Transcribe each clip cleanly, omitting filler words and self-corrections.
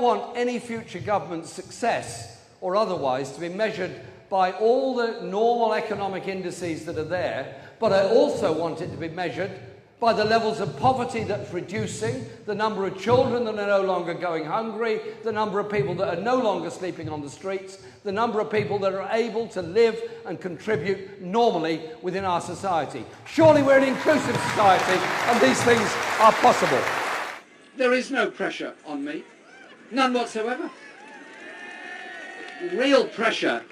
want any future government's success, or otherwise, to be measured by all the normal economic indices that are there, but I also want it to be measured by the levels of poverty that's reducing, the number of children that are no longer going hungry, the number of people that are no longer sleeping on the streets, the number of people that are able to live and contribute normally within our society. Surely we're an inclusive society and these things are possible. There is no pressure on me, none whatsoever. Real pressure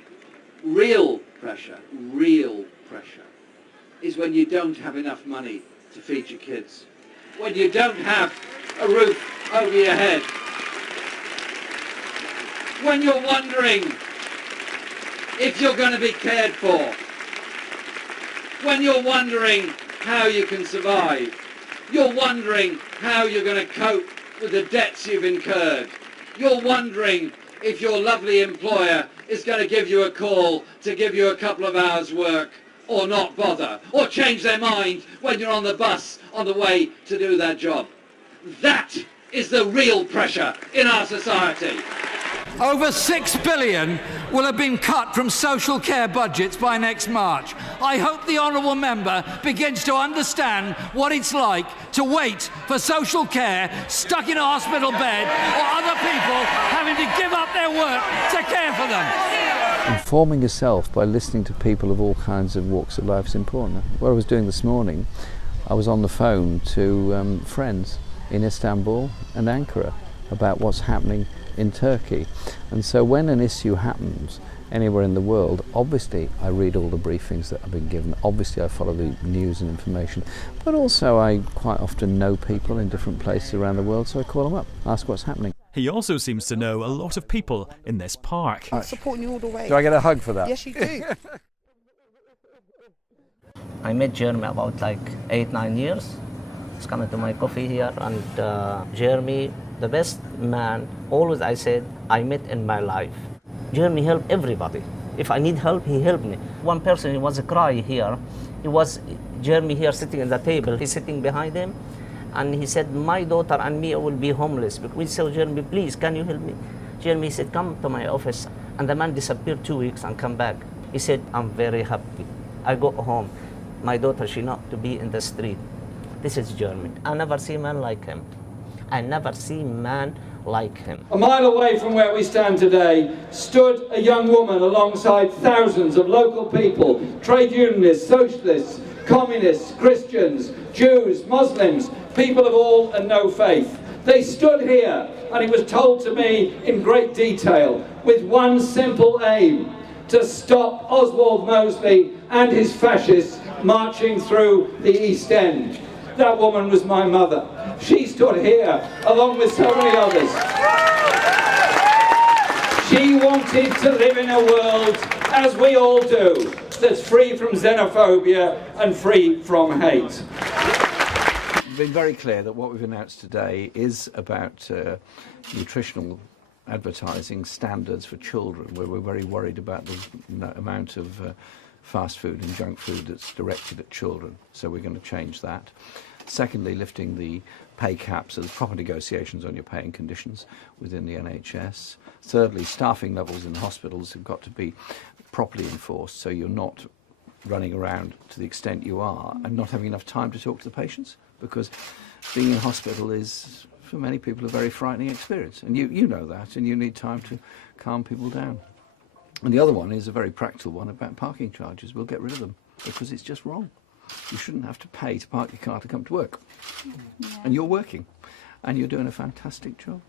is when you don't have enough money to feed your kids, when you don't have a roof over your head, when you're wondering if you're going to be cared for, when you're wondering how you can survive, you're wondering how you're going to cope with the debts you've incurred, you're wondering if your lovely employer is going to give you a call to give you a couple of hours work, or not bother, or change their mind when you're on the bus on the way to do that job. That is the real pressure in our society. Over £6 billion will have been cut from social care budgets by next March. I hope the honourable member begins to understand what it's like to wait for social care, stuck in a hospital bed, or other people having to give up their work to care for them. Informing yourself by listening to people of all kinds of walks of life is important. What I was doing this morning, I was on the phone to friends in Istanbul and Ankara about what's happening in Turkey. And so when an issue happens anywhere in the world, obviously I read all the briefings that I've been given, obviously I follow the news and information, but also I quite often know people in different places around the world, so I call them up, ask what's happening. He also seems to know a lot of people in this park. I'm supporting you all the way. Do I get a hug for that? Yes, you do. I met Jeremy about like 8-9 years. He's coming to my coffee here, and Jeremy, the best man, always I said, I met in my life. Jeremy helped everybody. If I need help, he helped me. One person, he was a cry here. It was Jeremy here sitting at the table. He's sitting behind him. And he said, my daughter and me will be homeless. We said, Jeremy, please, can you help me? Jeremy said, come to my office. And the man disappeared 2 weeks and come back. He said, I'm very happy. I go home. My daughter, she not to be in the street. This is Jeremy. I never see a man like him. I never see a man like him. A mile away from where we stand today stood a young woman alongside thousands of local people, trade unionists, socialists, communists, Christians, Jews, Muslims, people of all and no faith. They stood here, and it was told to me in great detail, with one simple aim: to stop Oswald Mosley and his fascists marching through the East End. That woman was my mother. She stood here, along with so many others. She wanted to live in a world, as we all do, that's free from xenophobia and free from hate. It's been very clear that what we've announced today is about nutritional advertising standards for children, where we're very worried about the amount of fast food and junk food that's directed at children, so we're going to change that. Secondly, lifting the pay caps, so there's proper negotiations on your pay and conditions within the NHS. Thirdly, staffing levels in hospitals have got to be properly enforced, so you're not running around to the extent you are and not having enough time to talk to the patients, because being in hospital is, for many people, a very frightening experience, and you know that, and you need time to calm people down. And the other one is a very practical one about parking charges. We'll get rid of them because it's just wrong. You shouldn't have to pay to park your car to come to work. Yeah. And you're working, and you're doing a fantastic job.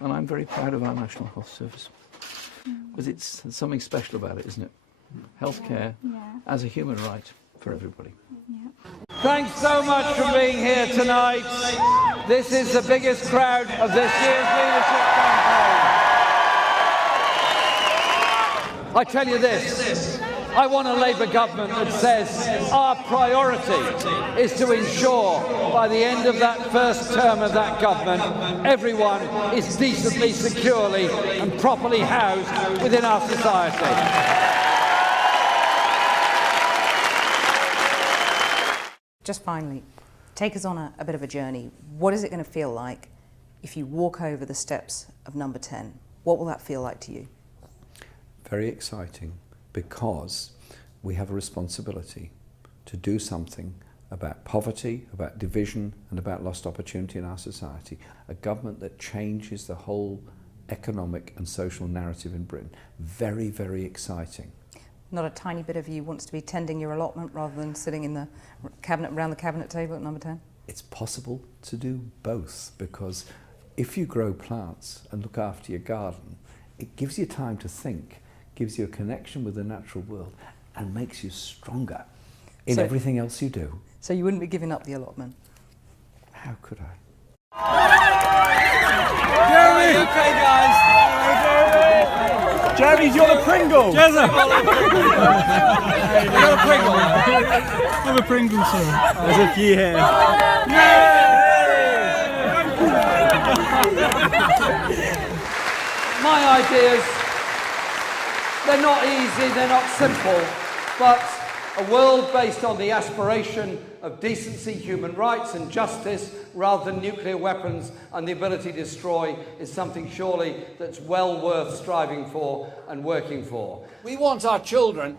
And I'm very proud of our National Health Service, because it's something special about it, isn't it? Healthcare as a human right for everybody. Yeah. Thanks so much for being here tonight. This is the biggest crowd of this year's leadership campaign. I tell you this, I want a Labour government that says our priority is to ensure by the end of that first term of that government, everyone is decently, securely and properly housed within our society. Just finally, take us on a bit of a journey. What is it going to feel like if you walk over the steps of number 10? What will that feel like to you? Very exciting, because we have a responsibility to do something about poverty, about division, and about lost opportunity in our society. A government that changes the whole economic and social narrative in Britain. Very, very exciting. Not a tiny bit of you wants to be tending your allotment rather than sitting in the cabinet, around the cabinet table at number 10? It's possible to do both, because if you grow plants and look after your garden, it gives you time to think, gives you a connection with the natural world, and makes you stronger in everything else you do. So you wouldn't be giving up the allotment? How could I? Jeremy! Okay, guys. Jeremy, do you want a Pringle? You're a Pringle. Have a Pringle, sir. There's a few here. My ideas, they're not easy, they're not simple, but a world based on the aspiration of decency, human rights and justice rather than nuclear weapons and the ability to destroy is something surely that's well worth striving for and working for. We want our children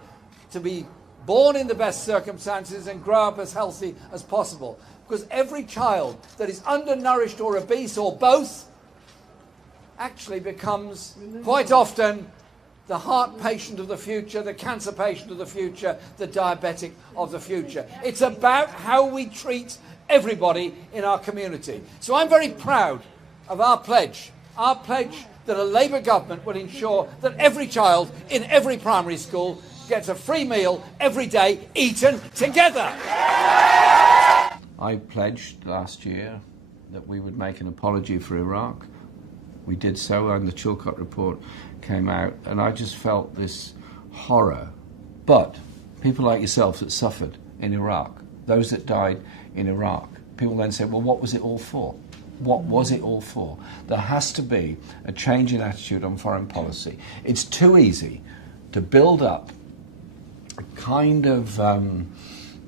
to be born in the best circumstances and grow up as healthy as possible, because every child that is undernourished or obese or both actually becomes quite often the heart patient of the future, the cancer patient of the future, the diabetic of the future. It's about how we treat everybody in our community. So I'm very proud of our pledge that a Labour government will ensure that every child in every primary school gets a free meal every day, eaten together. I pledged last year that we would make an apology for Iraq. We did so, and the Chilcot report came out, and I just felt this horror. But people like yourself that suffered in Iraq, those that died in Iraq, people then say, well, what was it all for? What was it all for? There has to be a change in attitude on foreign policy. It's too easy to build up a kind of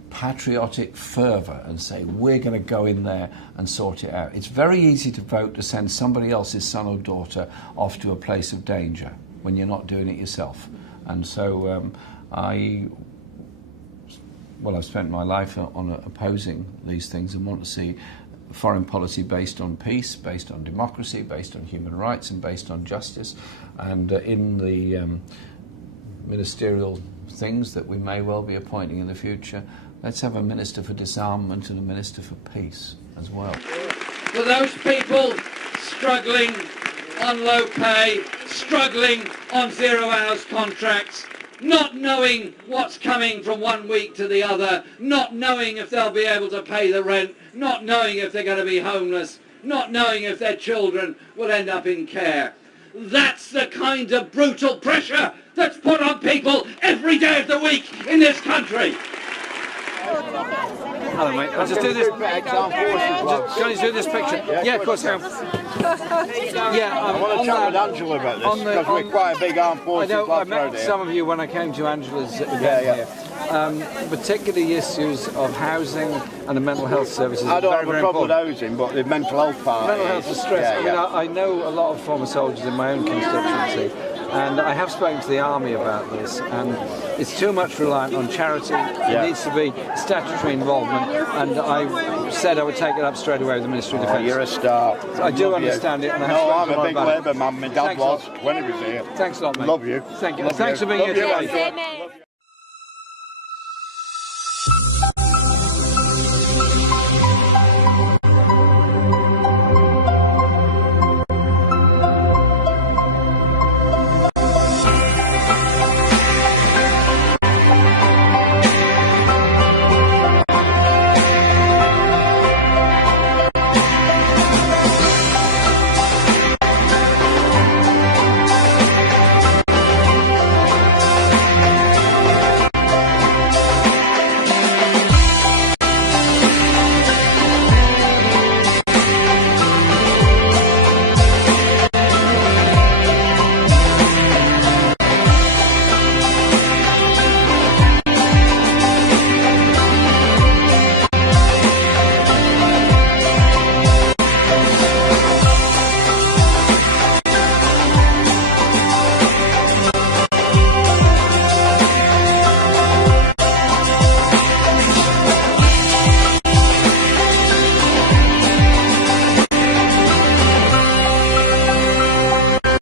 patriotic fervour and say, we're going to go in there and sort it out. It's very easy to vote to send somebody else's son or daughter off to a place of danger when you're not doing it yourself. And so I've spent my life on opposing these things and want to see foreign policy based on peace, based on democracy, based on human rights and based on justice. And in the ministerial things that we may well be appointing in the future, let's have a Minister for Disarmament and a Minister for Peace as well. For those people struggling on low pay, struggling on 0 hours contracts, not knowing what's coming from 1 week to the other, not knowing if they'll be able to pay the rent, not knowing if they're going to be homeless, not knowing if their children will end up in care. That's the kind of brutal pressure that's put on people every day of the week in this country. Hello, mate. I'll just do this. Can you do this picture? Yeah, of course I am. I want to chat with Angela about this, because we're quite a big armed forces. I met some of you when I came to Angela's event here. Particularly issues of housing and the mental health services. I don't have a problem with housing, but the mental health part. Mental health is stress. I know a lot of former soldiers in my own constituency, and I have spoken to the army about this, and it's too much reliant on charity. It needs to be statutory involvement, and I said I would take it up straight away with the Ministry of Defence. You're a star. I do understand it. And I'm a big Labour man. My dad was when he was here. Thanks a lot, mate. Love you. Thank you. Love Thanks you. for being Love here you. today.